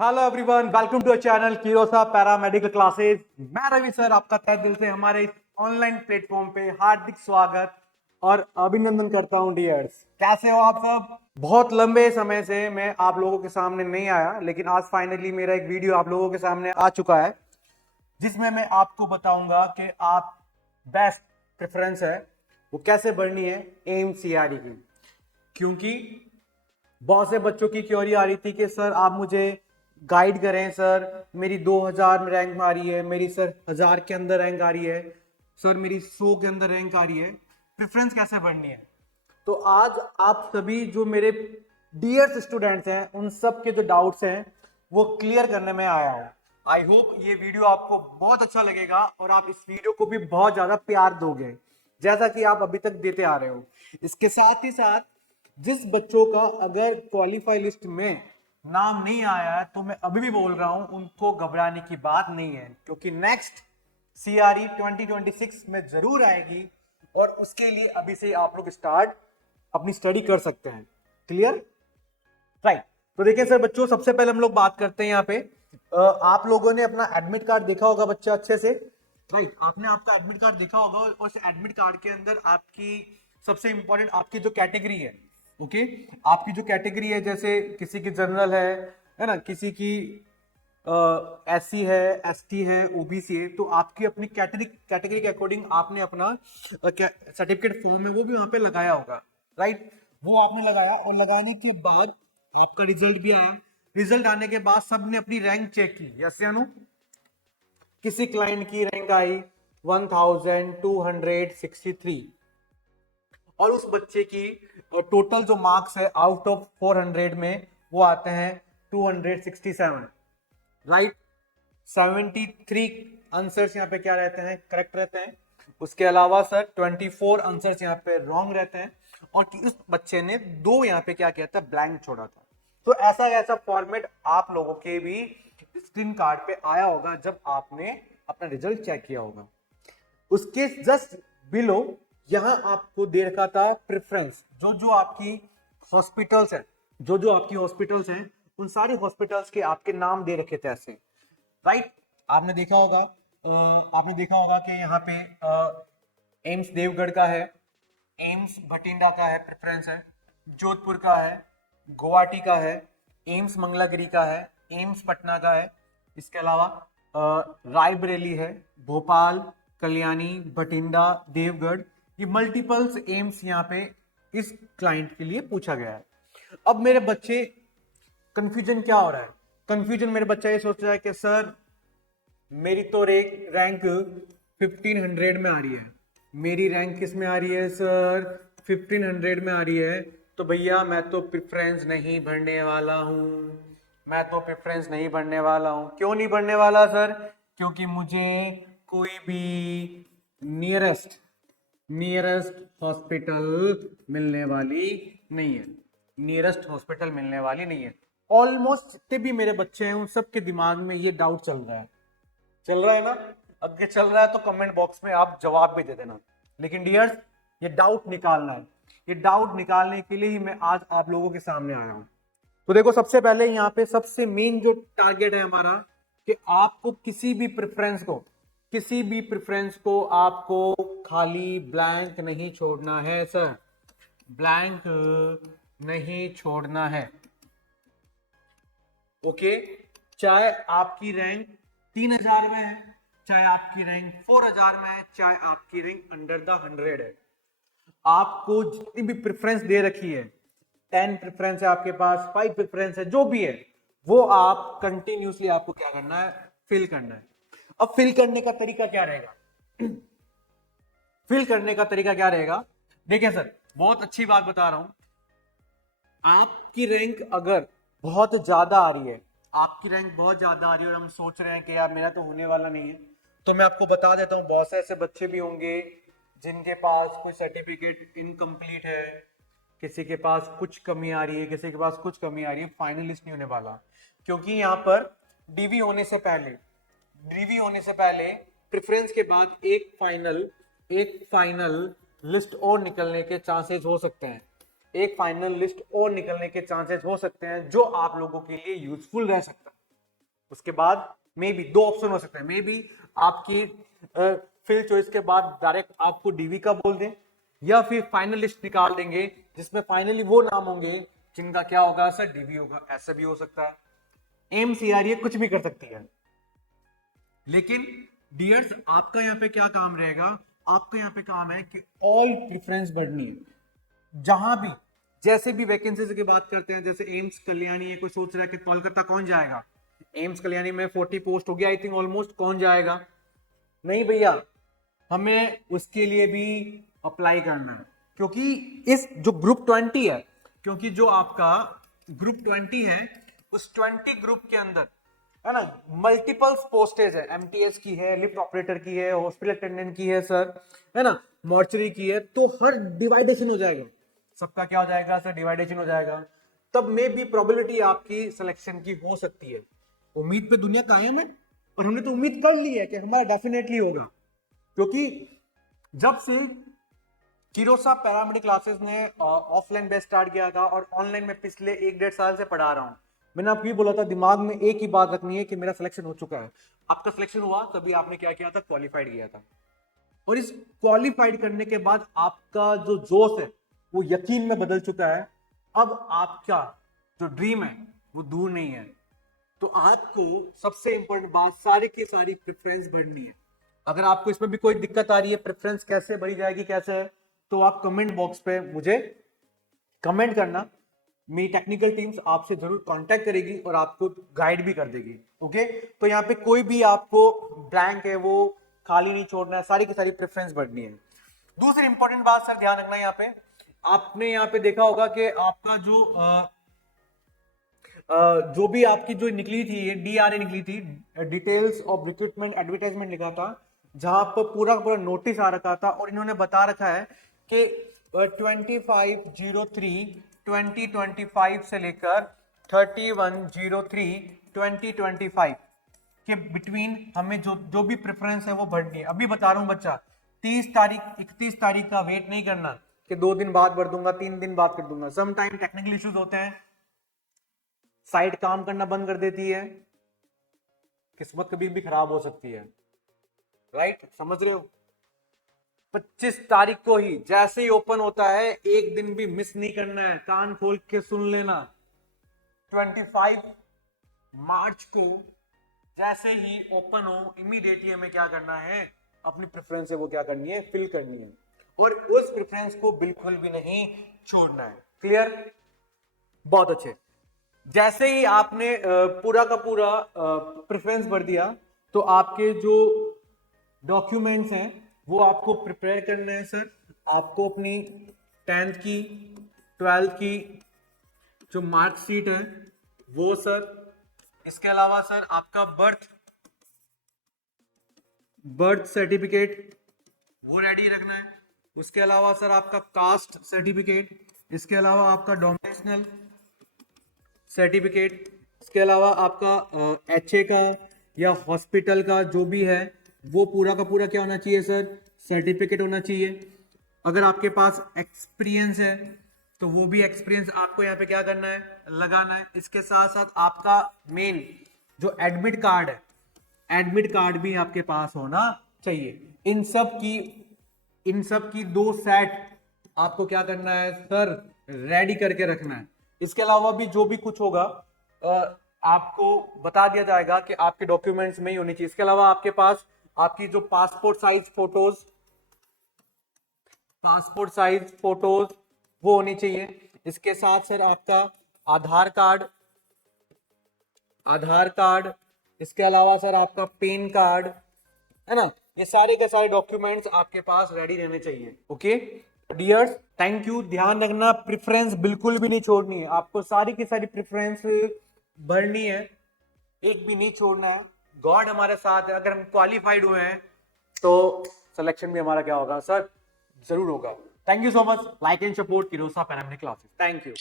Hello everyone, welcome to a channel कीरोसा paramedical classes. मैं Ravi sir आपका तहे दिल से हमारे इस ऑनलाइन प्लेटफॉर्म पे हार्दिक स्वागत और अभिनंदन करता हूं डियर्स। कैसे हो आप सब? बहुत लंबे समय से मैं आप लोगों के सामने नहीं आया, लेकिन आज फाइनली मेरा एक वीडियो आप लोगों के सामने आ चुका है, जिसमें मैं आपको बताऊंगा कि आप बेस्ट प्रेफरेंस है वो कैसे बढ़नी है एम्स सीआरई की। क्योंकि बहुत से बच्चों की क्योरी आ रही थी कि सर आप मुझे गाइड करें, सर मेरी 2000 में रैंक आ रही है, मेरी सर 1000 के अंदर रैंक आ रही है, सर मेरी 100 के अंदर रैंक आ रही है, प्रेफरेंस कैसे बढ़नी है। तो आज आप सभी जो मेरे डियर स्टूडेंट्स हैं उन सब के जो डाउट्स हैं वो क्लियर करने में आया हूं। आई होप ये वीडियो आपको बहुत अच्छा लगेगा और आप इस वीडियो को भी बहुत ज्यादा प्यार दोगे, जैसा कि आप अभी तक देते आ रहे हो। इसके साथ ही साथ जिस बच्चों का अगर क्वालिफाई लिस्ट में नाम नहीं आया है, तो मैं अभी भी बोल रहा हूं उनको घबराने की बात नहीं है, क्योंकि नेक्स्ट सीआरई 2026 में जरूर आएगी और उसके लिए अभी से आप लोग स्टार्ट अपनी स्टडी कर सकते हैं। क्लियर? राइट। तो देखिए सर बच्चों, सबसे पहले हम लोग बात करते हैं यहाँ पे। आप लोगों ने अपना एडमिट कार्ड देखा होगा बच्चा अच्छे से। राइट, आपने आपका एडमिट कार्ड देखा होगा और उस एडमिट कार्ड के अंदर आपकी सबसे इंपॉर्टेंट आपकी जो कैटेगरी है, ओके, आपकी जो कैटेगरी है, जैसे किसी की जनरल है ना, किसी की एससी है, एसटी है, ओबीसी है, तो आपकी अपनी कैटेगरी के अकॉर्डिंग आपने अपना सर्टिफिकेट फॉर्म है वो भी वहां पे लगाया होगा। राइट, वो आपने लगाया और लगाने के बाद आपका रिजल्ट भी आया। रिजल्ट आने के बाद सबने अपनी रैंक चेक की, यस या नो। किसी क्लाइंट की रैंक आई 1263 और उस बच्चे की टोटल जो मार्क्स है आउट ऑफ 400 में वो आते हैं 267। राइट, 73 आंसर्स यहाँ पे क्या रहते हैं, करेक्ट रहते हैं। उसके अलावा सर 24 आंसर्स यहाँ पे रॉन्ग रहते हैं और कि उस बच्चे ने दो यहाँ पे क्या किया था, ब्लैंक छोड़ा था। तो ऐसा फॉर्मेट आप लोगों के भी स्क्रीन कार्ड पे आया होगा जब आपने अपना रिजल्ट चेक किया होगा। उसके जस्ट बिलो यहां आपको दे रखा था प्रेफरेंस, जो जो आपकी हॉस्पिटल्स है, जो जो आपकी हॉस्पिटल्स हैं उन सारे हॉस्पिटल्स के आपके नाम दे रखे थे ऐसे। राइट, आपने देखा होगा कि यहाँ पे एम्स देवगढ़ का है, एम्स भटिंडा का है प्रेफरेंस है, जोधपुर का है, गुवाहाटी का है, एम्स मंगलागिरी का है, एम्स पटना का है। इसके अलावा रायबरेली है, भोपाल, कल्याणी, भटिंडा, देवगढ़, ये मल्टीपल्स एम्स यहाँ पे इस क्लाइंट के लिए पूछा गया है। अब मेरे बच्चे कंफ्यूजन क्या हो रहा है, कंफ्यूजन मेरे बच्चा ये सोच रहा है कि सर मेरी तो रैंक 1500 में आ रही है, मेरी रैंक किस में आ रही है सर, 1500 में आ रही है, तो भैया मैं तो प्रेफरेंस नहीं भरने वाला हूं, मैं तो प्रेफरेंस नहीं भरने वाला हूं। क्यों नहीं भरने वाला सर? क्योंकि मुझे कोई भी नियरेस्ट नियरेस्ट हॉस्पिटल मिलने वाली नहीं है, नियरेस्ट हॉस्पिटल मिलने वाली नहीं है। ऑलमोस्ट जितने भी मेरे बच्चे हैं उन सब के दिमाग में ये डाउट चल रहा है, चल रहा है ना? अगर चल रहा है तो कमेंट बॉक्स में आप जवाब भी दे देना। लेकिन डियर्स, ये डाउट निकालना है, ये डाउट निकालने के लिए ही मैं आज आप लोगों के सामने आया हूं। तो देखो, सबसे पहले यहाँ पे सबसे मेन जो टारगेट है हमारा कि आपको किसी भी प्रेफरेंस को आपको खाली ब्लैंक नहीं छोड़ना है सर, ब्लैंक नहीं छोड़ना है। ओके, चाहे आपकी रैंक 3000 में है, चाहे आपकी रैंक 4000 में है, चाहे आपकी रैंक अंडर द 100 है, आपको जितनी भी प्रेफरेंस दे रखी है, 10 प्रेफरेंस है आपके पास, 5 प्रेफरेंस है, जो भी है, वो आप कंटिन्यूसली आपको क्या करना है, फिल करना है। अब फिल करने का तरीका क्या रहेगा? फिल करने का तरीका क्या रहेगा? देखिए सर, बहुत अच्छी बात बता रहा हूं। आपकी रैंक अगर बहुत ज्यादा आ रही है, आपकी रैंक बहुत ज्यादा आ रही है और हम सोच रहे हैं कि यार मेरा तो होने वाला नहीं है, तो मैं आपको बता देता हूं, बहुत से ऐसे बच्चे भी होंगे जिनके पास कोई सर्टिफिकेट इनकम्प्लीट है, किसी के पास कुछ कमी आ रही है, किसी के पास कुछ कमी आ रही है, फाइनलिस्ट नहीं होने वाला। क्योंकि यहाँ पर डीवी होने से पहले प्रेफरेंस के बाद एक फाइनल लिस्ट और निकलने के चांसेस हो सकते हैं, एक फाइनल लिस्ट और निकलने के चांसेस हो सकते हैं, जो आप लोगों के लिए यूजफुल रह सकता है। उसके बाद मे बी 2 ऑप्शन हो सकते हैं, मे बी आपकी फिल चॉइस के बाद डायरेक्ट आपको डीवी का बोल दें, या फिर फाइनल लिस्ट निकाल देंगे जिसमें फाइनली वो नाम होंगे जिनका क्या होगा सर, डीवी होगा। ऐसा भी हो सकता है, एम्स ये कुछ भी कर सकती है। लेकिन डियर्स आपका यहाँ पे क्या काम रहेगा, आपका यहाँ पे काम है कि ऑल प्रेफरेंस बढ़नी है। जहां भी जैसे भी वैकेंसीज की बात करते हैं, जैसे एम्स कल्याणी है, कोई सोच रहा है कि कोलकाता कौन जाएगा, एम्स कल्याणी में 40 पोस्ट हो गया आई थिंक ऑलमोस्ट, कौन जाएगा? नहीं भैया, हमें उसके लिए भी अप्लाई करना है, क्योंकि इस जो ग्रुप 20 है, क्योंकि जो आपका ग्रुप 20 है, उस 20 ग्रुप के अंदर है ना मल्टीपल पोस्टेज है, एमटीएस की है, लिफ्ट ऑपरेटर की है, हॉस्पिटल अटेंडेंट की है सर, है ना, मॉर्चरी की है, तो हर डिवाइडेशन हो जाएगा, सबका क्या हो जाएगा सर, डिवाइडेशन हो जाएगा। तब में भी प्रोबेबिलिटी आपकी सिलेक्शन की हो सकती है। उम्मीद पे दुनिया कायम है, और हमने तो उम्मीद कर ली है कि हमारा डेफिनेटली होगा, क्योंकि जब से किरोसा पैरामेडिक क्लासेस ने ऑफलाइन बेस स्टार्ट किया था और ऑनलाइन में पिछले 1-1.5 साल से पढ़ा रहा हूं, मैंने आपको ये बोला था दिमाग में एक ही बात रखनी है कि मेरा सिलेक्शन हो चुका है। आपका सिलेक्शन हुआ तभी आपने क्या किया था, क्वालिफाइड किया था, और इस क्वालिफाइड करने के बाद आपका जो जोश है वो यकीन में बदल चुका है। अब आपका जो ड्रीम है वो दूर नहीं है। तो आपको सबसे इंपॉर्टेंट बात, सारी की सारी प्रेफरेंस भरनी है। अगर आपको इसमें भी कोई दिक्कत आ रही है, प्रेफरेंस कैसे भरी जाएगी, कैसे है, तो आप कमेंट बॉक्स पे मुझे कमेंट करना, मेरी टेक्निकल टीम्स आपसे जरूर कांटेक्ट करेगी और आपको गाइड भी कर देगी। ओके, तो यहाँ पे कोई भी आपको ब्लैंक है वो खाली नहीं छोड़ना है, सारी की सारी प्रेफरेंस भरनी है। दूसरी इंपॉर्टेंट बात सर ध्यान रखना, यहाँ पे आपने यहाँ पे देखा होगा कि आपका जो भी आपकी जो निकली थी डीआरए निकली थी, डिटेल्स ऑफ रिक्रूटमेंट एडवर्टाइजमेंट लिखा था, जहां पर पूरा पूरा नोटिस आ रखा था, और इन्होंने बता रखा है कि 25/03/2025 से लेकर 31/03/2025 के बिटवीन हमें जो भी प्रेफरेंस है वो भरनी है। अभी बता रहा हूं बच्चा, 31 तारीख का वेट नहीं करना कि 2 दिन बाद भर दूंगा, 3 दिन बाद कर दूंगा। सम टाइम टेक्निकल इश्यूज होते हैं, साइट काम करना बंद कर देती है, किस्मत कभी भी खराब हो सकती है, राइट, समझ रहे हो। 25 तारीख को ही जैसे ही ओपन होता है, एक दिन भी मिस नहीं करना है, कान खोल के सुन लेना। 25 मार्च को जैसे ही ओपन हो, इमीडिएटली हमें क्या करना है, अपनी प्रेफरेंस है वो क्या करनी है, फिल करनी है, और उस प्रेफरेंस को बिल्कुल भी नहीं छोड़ना है। क्लियर, बहुत अच्छे। जैसे ही आपने पूरा का पूरा प्रेफरेंस भर दिया, तो आपके जो डॉक्यूमेंट्स हैं वो आपको प्रिपेयर करना है सर। आपको अपनी 10th की 12th की जो मार्कशीट है वो सर, इसके अलावा सर आपका बर्थ सर्टिफिकेट वो रेडी रखना है। उसके अलावा सर आपका कास्ट सर्टिफिकेट, इसके अलावा आपका डोमिसाइल सर्टिफिकेट, इसके अलावा आपका एचए का या हॉस्पिटल का जो भी है वो पूरा का पूरा क्या होना चाहिए सर, सर्टिफिकेट होना चाहिए। अगर आपके पास एक्सपीरियंस है तो वो भी एक्सपीरियंस आपको यहाँ पे क्या करना है, लगाना है। इसके साथ साथ आपका मेन जो एडमिट कार्ड है, एडमिट कार्ड भी आपके पास होना चाहिए। इन सब की 2 सेट आपको क्या करना है सर, रेडी करके रखना है। इसके अलावा भी जो भी कुछ होगा आपको बता दिया जाएगा कि आपके डॉक्यूमेंट्स में ही होनी चाहिए। इसके अलावा आपके पास आपकी जो पासपोर्ट साइज फोटोज वो होनी चाहिए। इसके साथ सर आपका आधार कार्ड, इसके अलावा सर आपका पैन कार्ड, है ना, ये सारे के सारे डॉक्यूमेंट्स आपके पास रेडी रहने चाहिए। Okay dears, thank you. ध्यान रखना, प्रेफरेंस बिल्कुल भी नहीं छोड़नी है, आपको सारी की सारी प्रेफरेंस भरनी है, एक भी नहीं छोड़ना है। गॉड हमारे साथ है, अगर हम क्वालिफाइड हुए हैं तो सिलेक्शन भी हमारा क्या होगा सर, जरूर होगा। Thank you so much, like and support किरोसा पैरामेडिक क्लासेस। Thank you.